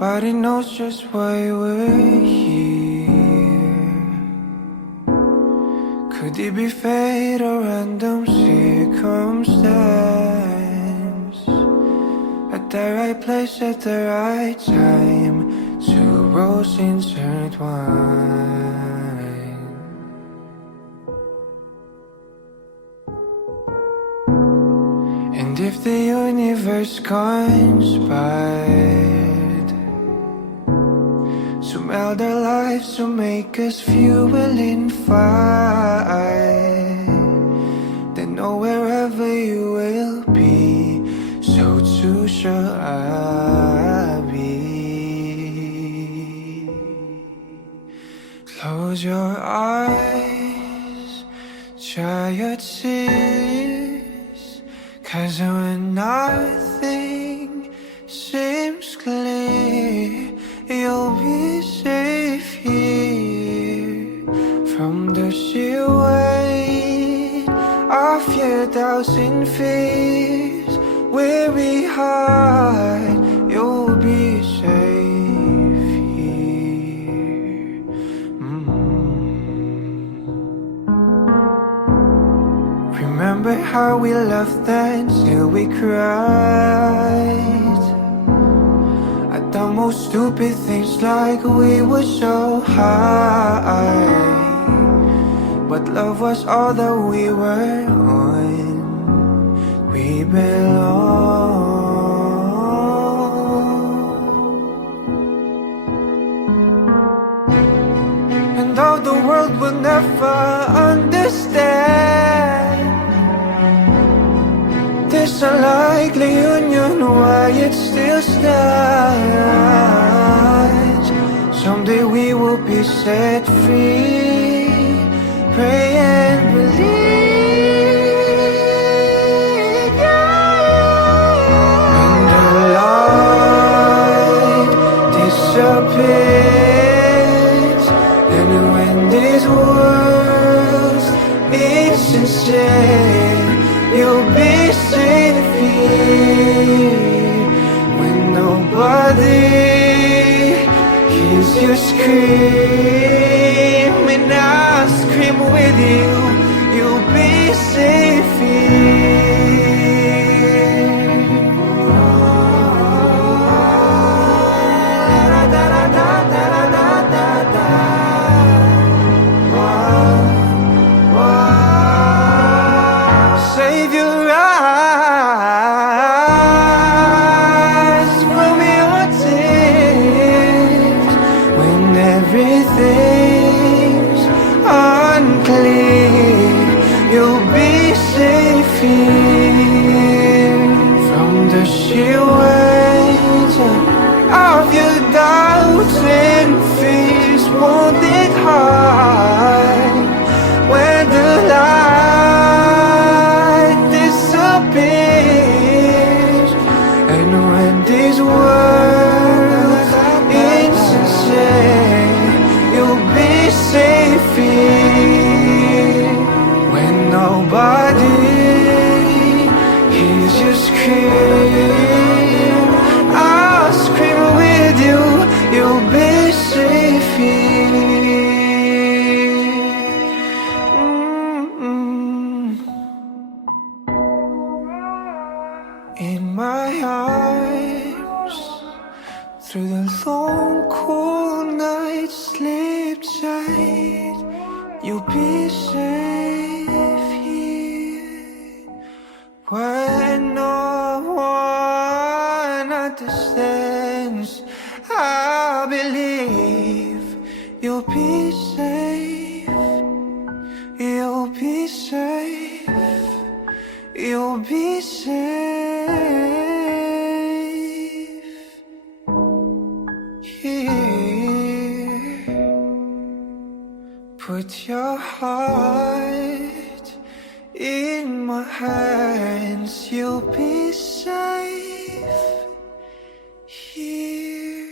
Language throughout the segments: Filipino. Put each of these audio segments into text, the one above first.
Nobody knows just why we're here. Could it be fate or random circumstance? At the right place at the right time, two roads intertwine. And if the universe conspired to meld our lives to make us fuel and fire, then know wherever you will be, so too shall I be. Close your eyes, dry your tears, 'cause when nothing seems clear, you'll be safe here from the sheer weight of your doubts and fears. Weary heart, you'll be safe here. Remember how we laughed until we cried at the most stupid things, like we were so high. But love was all that we were on. We belong. And though the world will never understand this unlikely union, why it still stands. Someday we will be set free. Pray and believe, yeah. When the light disappears, and when this world is sincere, you'll be safe here. When nobody hears you scream, and I scream with you, you'll be safe here. Save your eyes from your tears when everything's unclear. You'll be safe here from the sheer weight of your doubts and fears. Won't it hide when the light disappears, and when these words insincere, you'll be safe here. When nobody hears you scream, I'll scream with you, you'll be safe here. In my arms, through the long cool night, sleep tight, you'll be safe here. When no one understands, I believe you'll be safe. You'll be safe. You'll be safe here. Put your heart in my hands, you'll be safe here.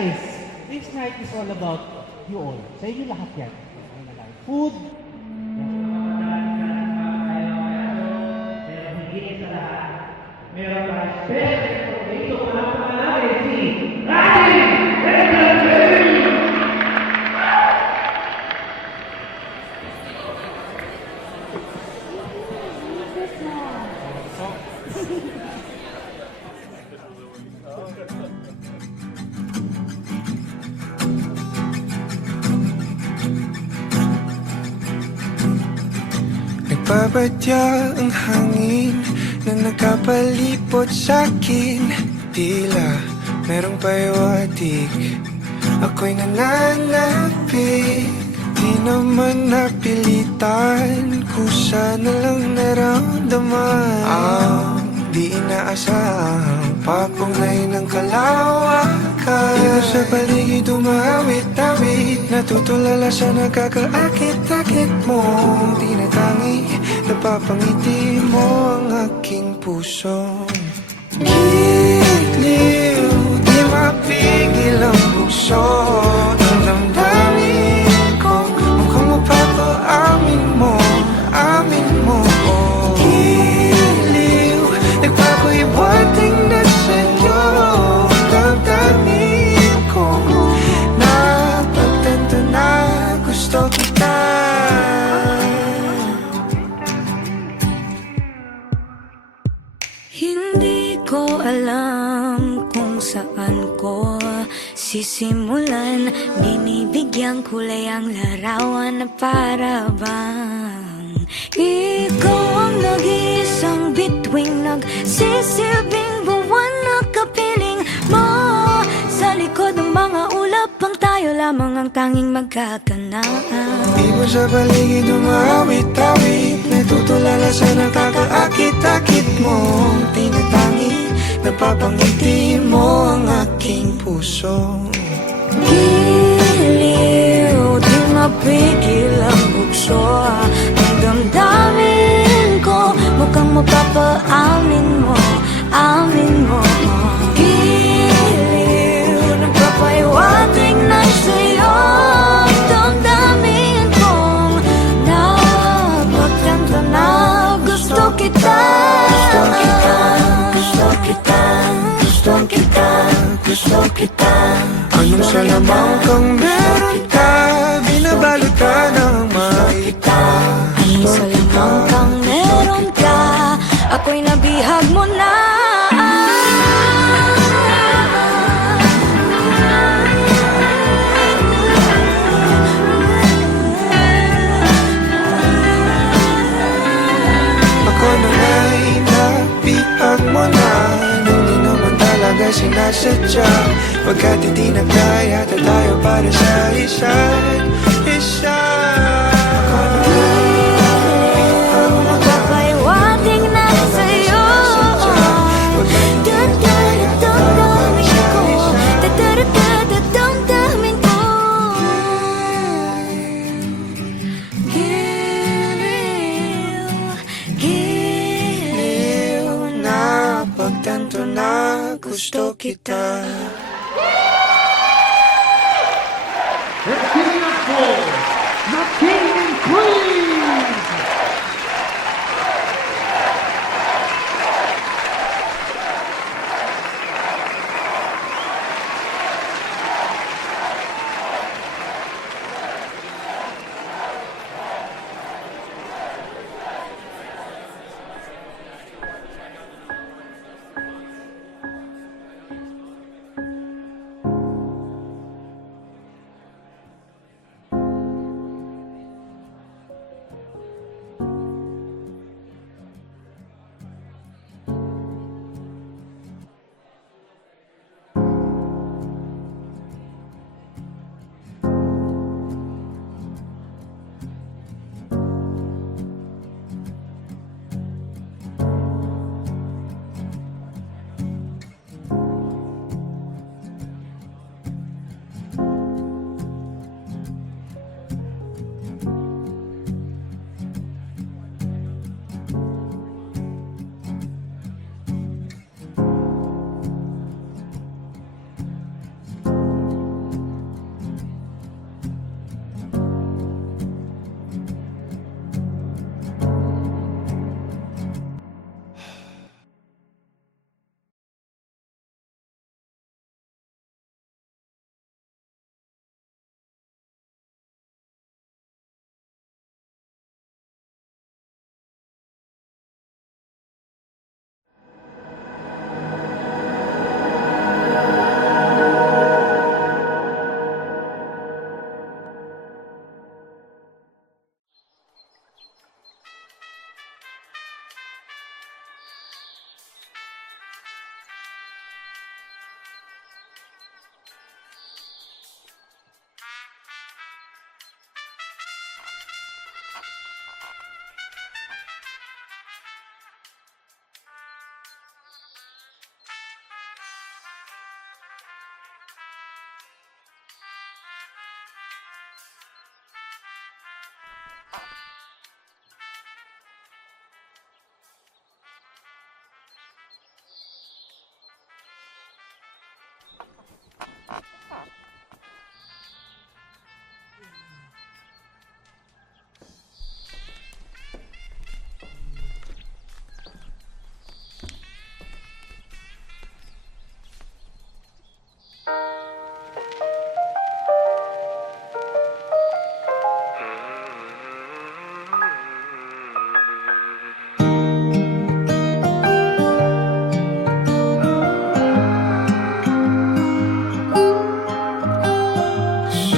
guys, this night is all about you all. Sa inyo lahat yan. Food. Meron pa special dito para pangalawin si Rani! Nagbabadya ang hangin na nakapalipot sa'kin. Tila merong pahiwatig, ako'y nananapig. Di naman napilitan, kusa na lang naramdaman ang di inaasahang papunay ng kalawakan. Dito sa paligid umawit-awit, natutulala sa nakakaakit-akit mong tinatangi. Napapangiti mo ang aking puso. Giliw, di mapigil ang bukso ng damdamin ko. Mukhang mapapaamin mo, amin mo. Giliw, nagpapahiwating na sa'yo ang damdamin ko. Napagtanto na gusto kita. Hindi ko alam kung saan ko sisimulan. Binibigyan kulay ang larawan na para bang ikaw ang nag-iisang bituing, nagsisilbing buwan na kapiling mo. Sa likod ng mga ulap ang tayo lamang ang tanging magkakanaan. Di mo sa paligid umawit-awit, natutulala sa nakakaakit-akit mong tinatangi. Napapangiti mo ang aking puso. Giliw, di mapigil ang bukso ng damdamin ko. Mukhang mapapaamin mo, amin mo. Giliw, nagpapahiwatig na sa'yo ang damdamin kong napagtanto na gusto kita. Gusto kita, gusto kita, gusto kita, gusto kita. Anong salamang kang meron ka, binabalot ka ng makita. Anong salamang kang meron ka, ako'y nabihag mo na. Ako na nga'y nabihag mo na, nung di naman talaga sinasadya. Pagkat hindi na kaya tayo para sa isa't isa. Magpapahiwatig na sa'yo damdamin ko, damdamin ko. Giliw, giliw na Pagtanto na gusto kita. Let's give it up for the King and Queen!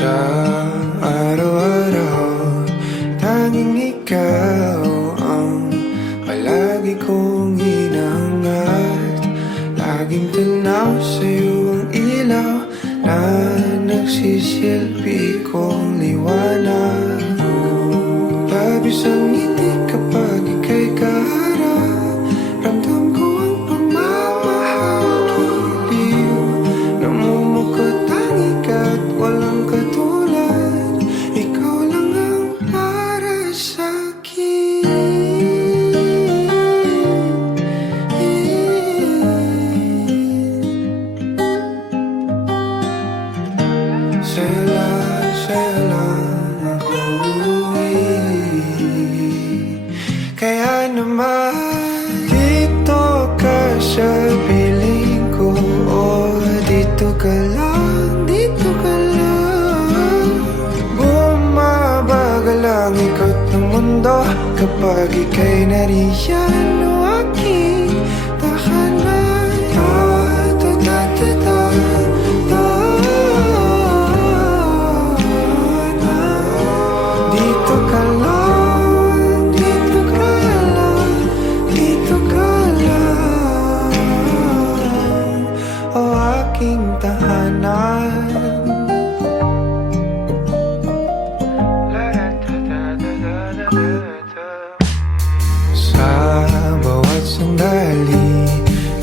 Sa araw-araw, tanging ikaw ang palagi kong hinangat. Laging tanaw sa'yo ang ilaw na nagsisilbi kong liwanag. Labis ang ngiti kapag ika'y kaharap. Ramdam ko ang pagmamahal, giliw. Namumukot tanging ka't walang katulad. Ikaw lang ang para sa'kin. Sa'yo lang ako kaya naman dito ka sa piling ko. Oh, dito ka lang, dito ka lang. Bumabagal ang ikot ng mundo kapag ika'y nariyan. O aking tahanan. Dito ka lang, dito ka lang, dito ka lang. O aking tahanan. Sa bawat sandali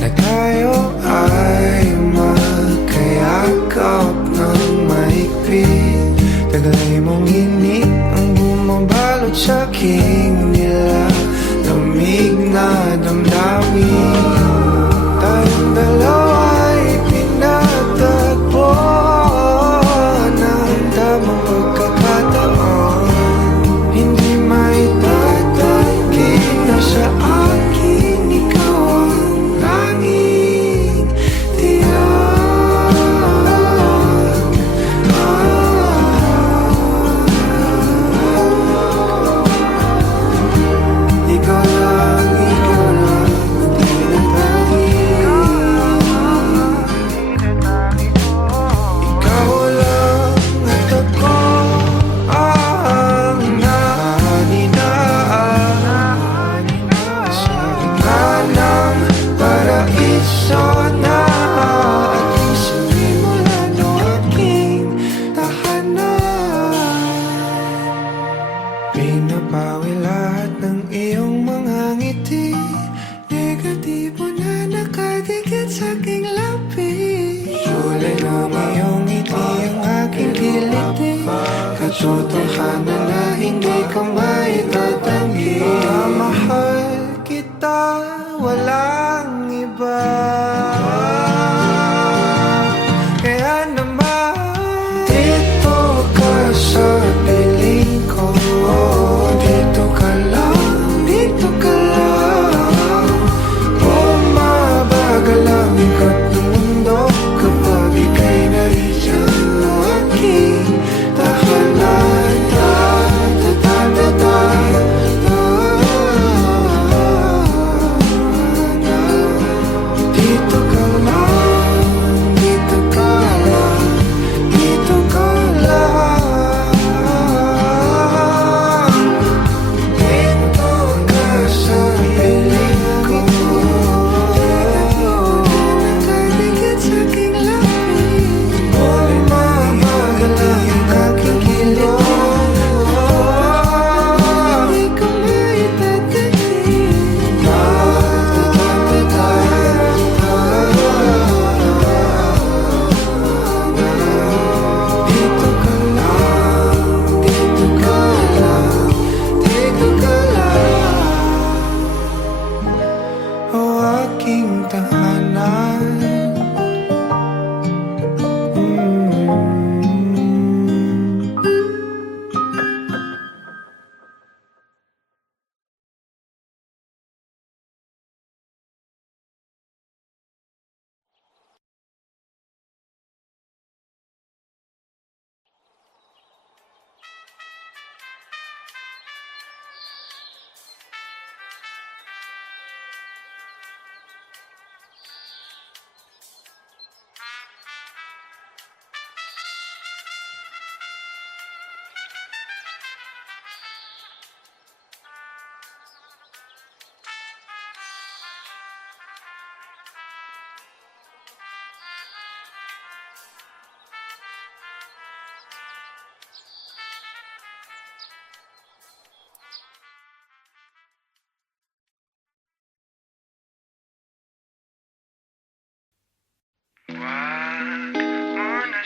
na tayo ay magkayakap ng mahigpit. Taglay mong hinig ang bumabalot sa aking nilalamig na damdamin. Tayong dalawa'y pinatagpo ng tamang pagkakataon. Hindi maitatanggi na sa akin ikaw ang tanging tiyak. Ikaw lang, tinatanggi. Ikaw lang at ako ang naninaan sa gitna ng paraiso na aking sinimulan. O aking tahanan. Pinapawi lahat ng iyong mga ngiti. Negatibo na nakadikit sa aking labi. Kulay ng iyong ngiti ang aking kiliti. Katotohanan na hindi ko maitatanggi. Mahal kita, walang iba. Kaya naman dito ka sa piling ko. Dito ka lang, dito ka lang. Bumabagal ang ikot ng mundo kapag ika'y nariyan. O aking tahanan.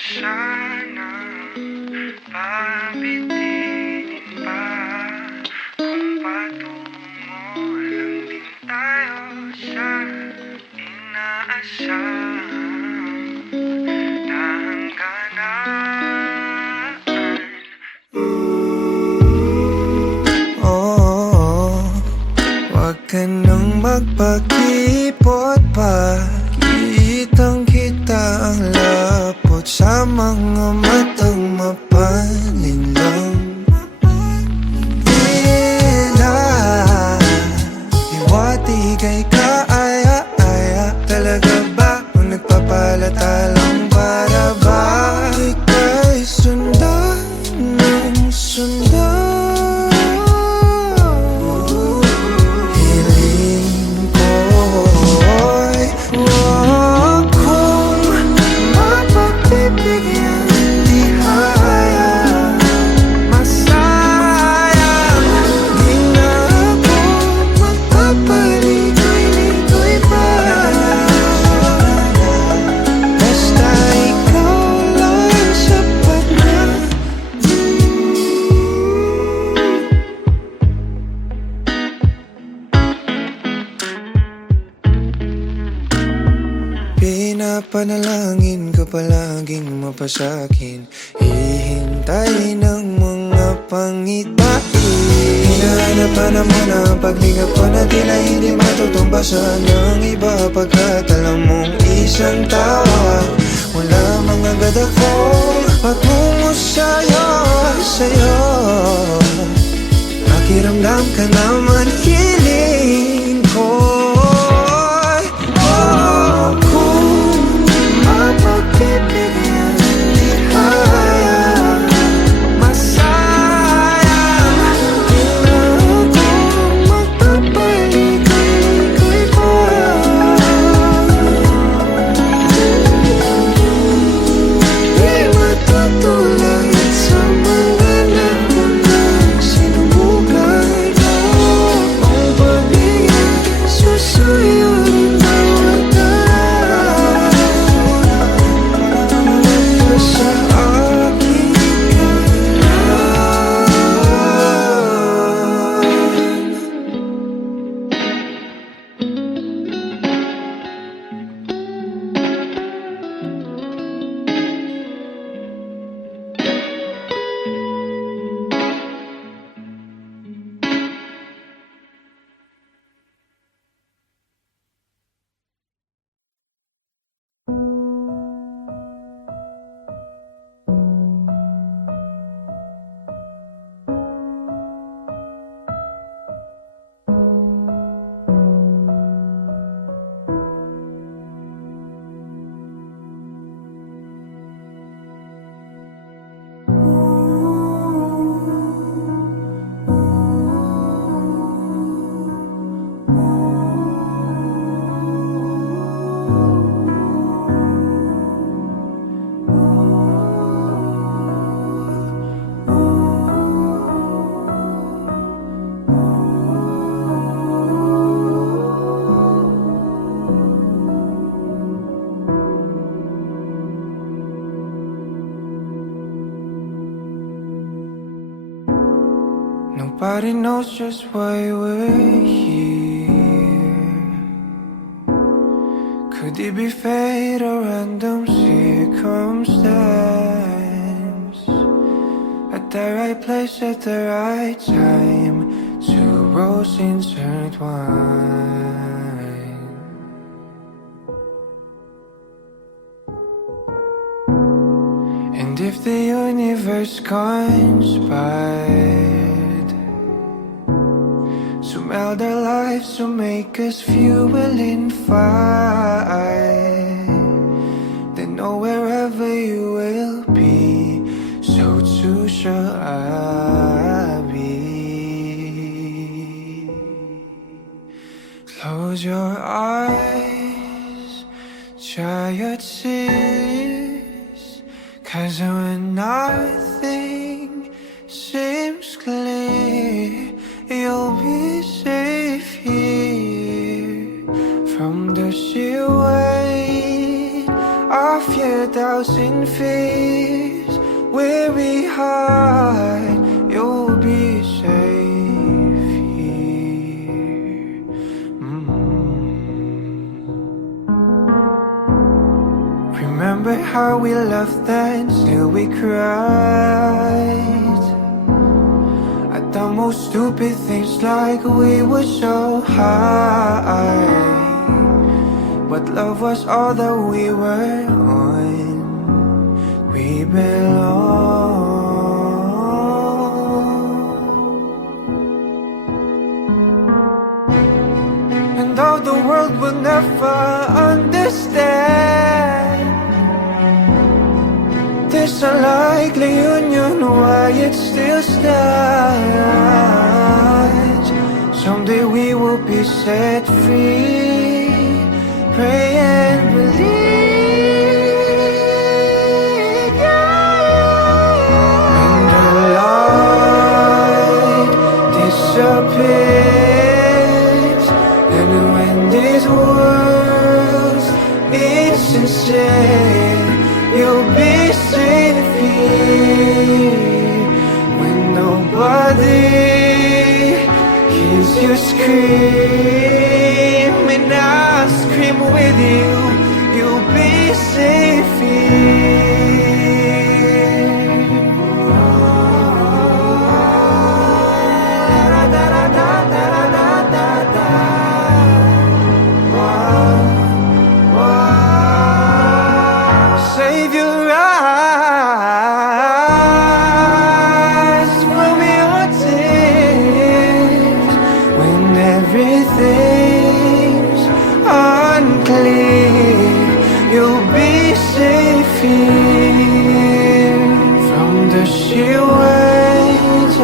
sana pabitinin pa kung patungo lang din tayo sa inaasahang na hangganan. Oh, wag ka nang magpakipot pa. Kitang kita ang lapot sa mga matang mapalinlang. Tila iwati kay kaaya-aya. Talaga ba kung nagpapalata lang para ba ika'y sundan ng sundan? Hiling ko'y wag kong mapagbibigyan tihaya. Masayang di na ako magpapaligoy-ligoy pa. Basta ikaw lang sapat na. Pinapanalangin ka palaging mapasakin. Hihintay ng mga pangitain. Hinahanap-hanap mo na ang paglingap ko na tila hindi matutumbasan ng iba. Pagkat alam mong isang tawag mula mga gada ko patungo sa'yo, sa'yo. Pakiramdam ka naman hiling ko. Kung mapagbibigyan tihaya. Masayang di na ako magpapaligoy-ligoy pa. Di matutulad sa mga naunang sinubukan ko. Ang pag-ibig susuyuin bawat araw sa aking kalan. Nobody knows just why we're here. Could it be fate or random circumstance? At the right place at the right time, two roads intertwine. And if the universe conspired to meld our lives to make us fuel and fire, then know wherever you will be, so too shall I be. Close your eyes, dry your tears, 'cause when nothing seems clear, you'll be safe here from the sheer weight of your doubt. troubles and fears, weary heart, you'll be safe here. Remember how we laughed and still we cried at the most stupid things, like we were so high. But love was all that we were on. We belong. And though the world will never understand, there's a likely union why it still stands. Someday we will be set free. Pray and believe, yeah. When the light disappears, and when this world's insincere, you'll be safe here. When nobody hears you scream, and I'll scream with you, you'll be safe here. Save your eyes from your tears when everything's unclear. You'll be safe here from the sheer weight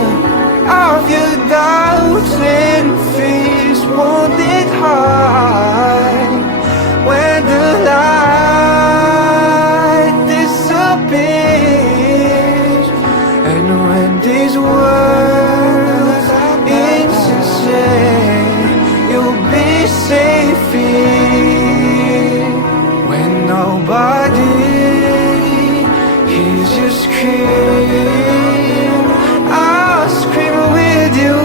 of your doubts and fears. Won't it hide when the light disappears, and when these words insincere, you'll be safe here. When nobody hears you scream, I'll scream with you,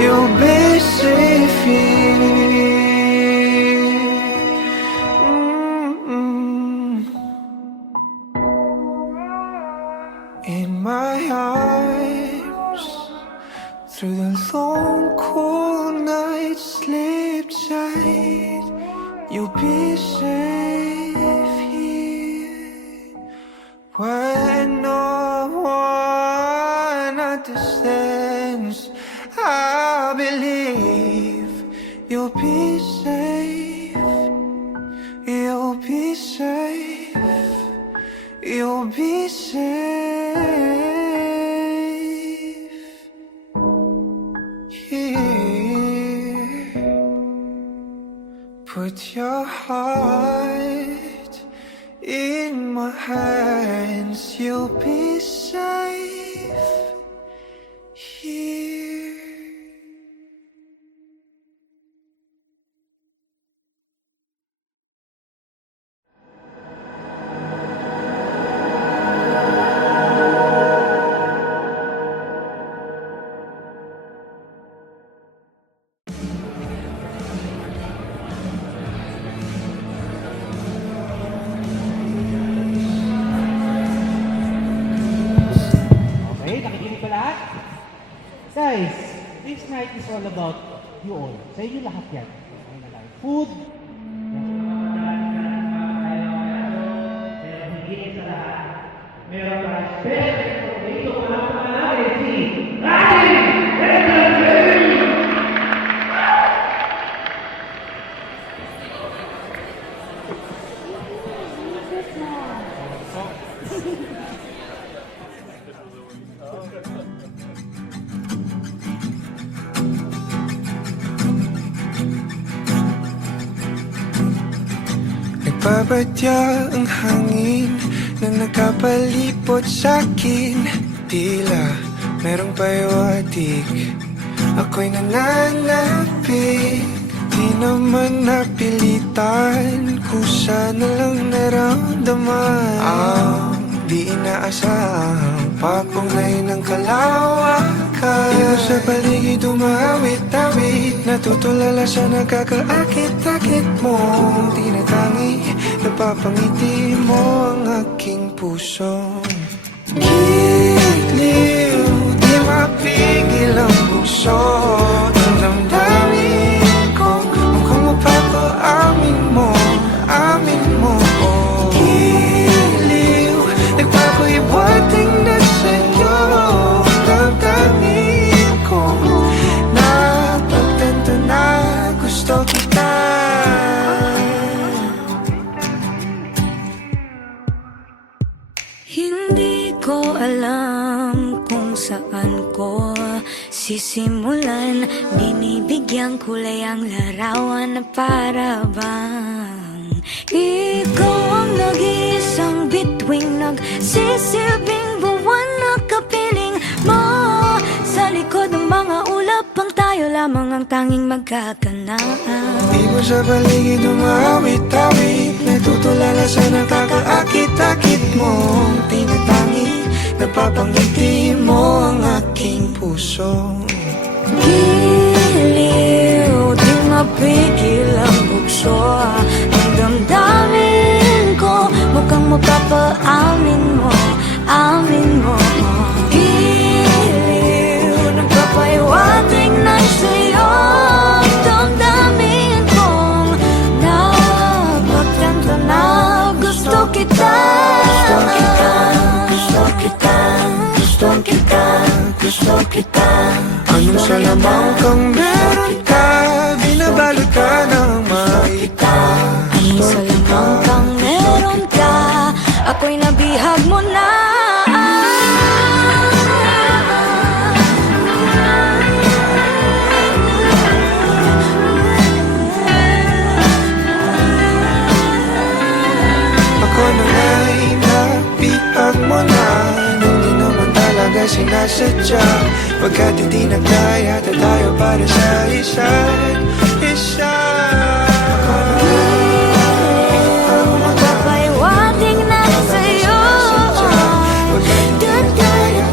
you'll be safe here. In my arms, through the long cold night, sleep tight, you'll be safe here. When no one understands, I believe you'll be safe. You'll be safe. You'll be safe here. Put your heart in my hands. You'll be safe here. Okay, nakikinig ba lahat? Guys, this night is all about you all. Sa inyo lahat yan. Food. Meron pa special dito pa lang natin si Ryan Entertainment! Nagbabadya ang hangin na nakapalipot sa'kin. Tila merong pahiwatig, ako'y nananapig. Di naman napilitan kusa na lang naramdaman ang di inaasahang pag-ungay ng kalawakan. Iyo sa paligid umawit-awit, natutulala sa nakakaakit-akit mo. Tinatangi, napapangiti mo ang aking puso. Giliw, di mapigil ang puso. Ang damdamin ko, kung mapapaamin mo, amin mo. Giliw, nagpapahiwating na sa'yo. Ang damdamin ko, napagtanto na gusto kita. Hindi ko alam kung saan ko sisimulan. Binibigyan kulay ang larawan na para bang ikaw ang nag-iisang bituing, nagsisilbing buwan na kapiling mo. Sa likod ng mga ulap ang tayo lamang ang tanging magkakanaan. Di mo sa paligid umawit-awit, natutulala sa nakakaakit-akit mo. Tinatangi, napapangiti mo ang aking puso. Giliw, di mapigil ang bukso. Ang damdamin ko, mukhang mapapaamin mo, amin mo. Giliw, nagpapahiwating na sa'yo. Ang damdamin kong napagtanto na gusto kita. Gusto kita, gusto kita, gusto kita, gusto kita. Anong salamang kang meron ka, binabalot ka ng maita. Anong salamang kang meron ka, ako'y nabihag mo na. Ako na nga'y napihag mo na, nung di naman talaga sinasadya. Pagkat hindi nagdaya tayo para sa isa't isa. Magpapahiwating na sa'yo. Dadamdamin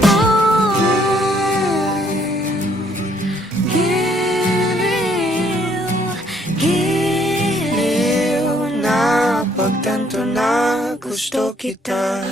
ko. Giliw, giliw. Napagtanto na gusto kita.